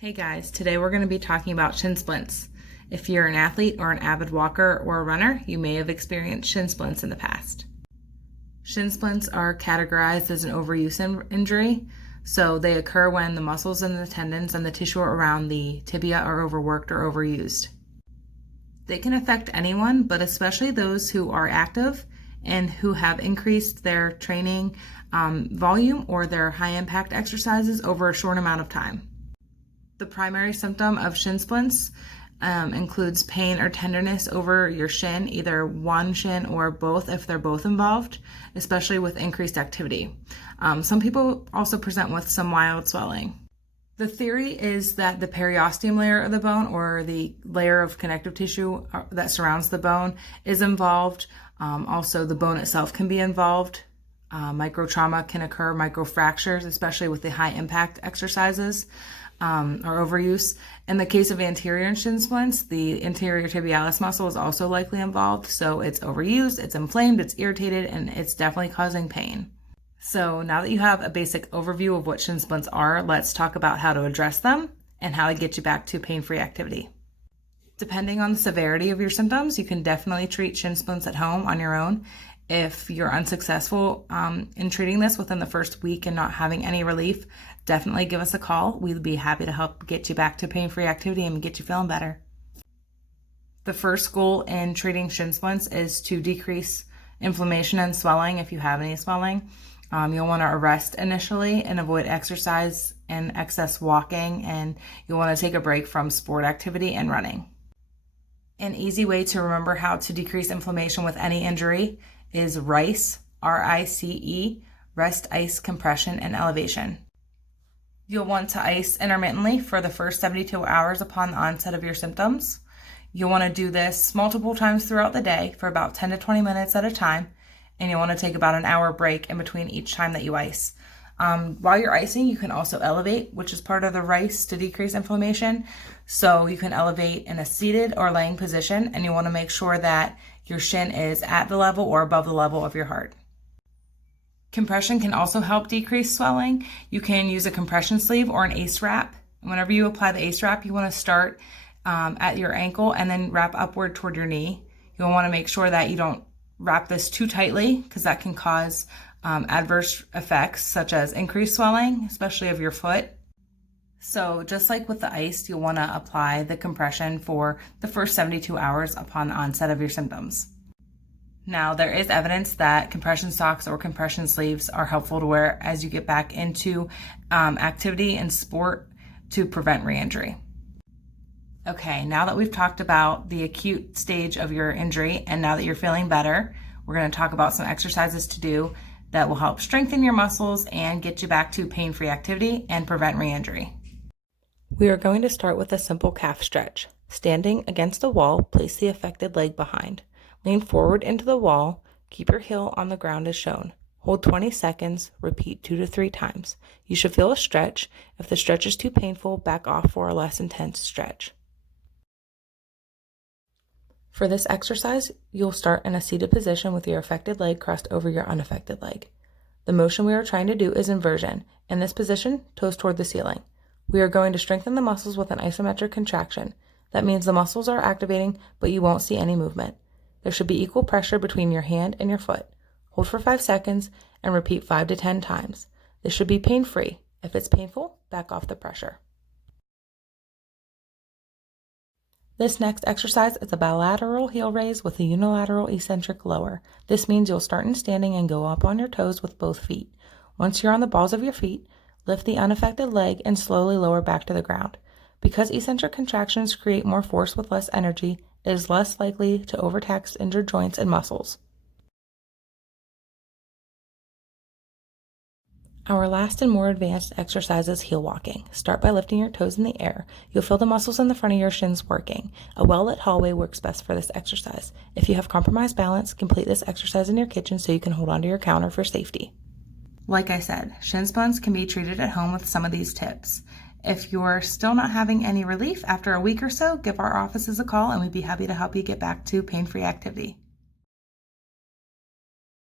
Hey guys, today we're going to be talking about shin splints. If you're an athlete or an avid walker or a runner, you may have experienced shin splints in the past. Shin splints are categorized as an overuse injury, so they occur when the muscles and the tendons and the tissue around the tibia are overworked or overused. They can affect anyone, but especially those who are active and who have increased their training volume or their high impact exercises over a short amount of time. The primary symptom of shin splints includes pain or tenderness over your shin, either one shin or both if they're both involved, especially with increased activity. Some people also present with some mild swelling. The theory is that the periosteum layer of the bone, or the layer of connective tissue that surrounds the bone, is involved. Also, the bone itself can be involved. Microtrauma can occur, microfractures, especially with the high impact exercises. Or overuse. In the case of anterior shin splints, the anterior tibialis muscle is also likely involved, so it's overused, it's inflamed, it's irritated, and it's definitely causing pain. So now that you have a basic overview of what shin splints are, let's talk about how to address them and how to get you back to pain-free activity. Depending on the severity of your symptoms, you can definitely treat shin splints at home on your own. If you're unsuccessful in treating this within the first week and not having any relief, definitely give us a call. We'd be happy to help get you back to pain-free activity and get you feeling better. The first goal in treating shin splints is to decrease inflammation and swelling if you have any swelling. You'll want to rest initially and avoid exercise and excess walking, and you'll want to take a break from sport activity and running. An easy way to remember how to decrease inflammation with any injury is RICE, R-I-C-E, rest, ice, compression, and elevation. You'll want to ice intermittently for the first 72 hours upon the onset of your symptoms. You'll want to do this multiple times throughout the day for about 10 to 20 minutes at a time, and you'll want to take about an hour break in between each time that you ice. While you're icing, you can also elevate, which is part of the RICE to decrease inflammation. So you can elevate in a seated or laying position, and you want to make sure that your shin is at the level or above the level of your heart. Compression can also help decrease swelling. You can use a compression sleeve or an ACE wrap. Whenever you apply the ACE wrap, you want to start at your ankle and then wrap upward toward your knee. You'll want to make sure that you don't wrap this too tightly, because that can cause adverse effects such as increased swelling, especially of your foot. So just like with the ice, you'll want to apply the compression for the first 72 hours upon the onset of your symptoms. Now, there is evidence that compression socks or compression sleeves are helpful to wear as you get back into activity and sport to prevent re-injury. Okay, now that we've talked about the acute stage of your injury and now that you're feeling better, we're going to talk about some exercises to do that will help strengthen your muscles and get you back to pain-free activity and prevent re-injury. We are going to start with a simple calf stretch. Standing against a wall, place the affected leg behind. Lean forward into the wall. Keep your heel on the ground as shown. Hold 20 seconds. Repeat 2 to 3 times. You should feel a stretch. If the stretch is too painful, back off for a less intense stretch. For this exercise, you'll start in a seated position with your affected leg crossed over your unaffected leg. The motion we are trying to do is inversion. In this position, toes toward the ceiling. We are going to strengthen the muscles with an isometric contraction. That means the muscles are activating, but you won't see any movement. There should be equal pressure between your hand and your foot. Hold for 5 seconds and repeat 5 to 10 times. This should be pain-free. If it's painful, back off the pressure. This next exercise is a bilateral heel raise with a unilateral eccentric lower. This means you'll start in standing and go up on your toes with both feet. Once you're on the balls of your feet, lift the unaffected leg and slowly lower back to the ground. Because eccentric contractions create more force with less energy, it is less likely to overtax injured joints and muscles. Our last and more advanced exercise is heel walking. Start by lifting your toes in the air. You'll feel the muscles in the front of your shins working. A well-lit hallway works best for this exercise. If you have compromised balance, complete this exercise in your kitchen so you can hold onto your counter for safety. Like I said, shin splints can be treated at home with some of these tips. If you're still not having any relief after a week or so, give our offices a call and we'd be happy to help you get back to pain-free activity.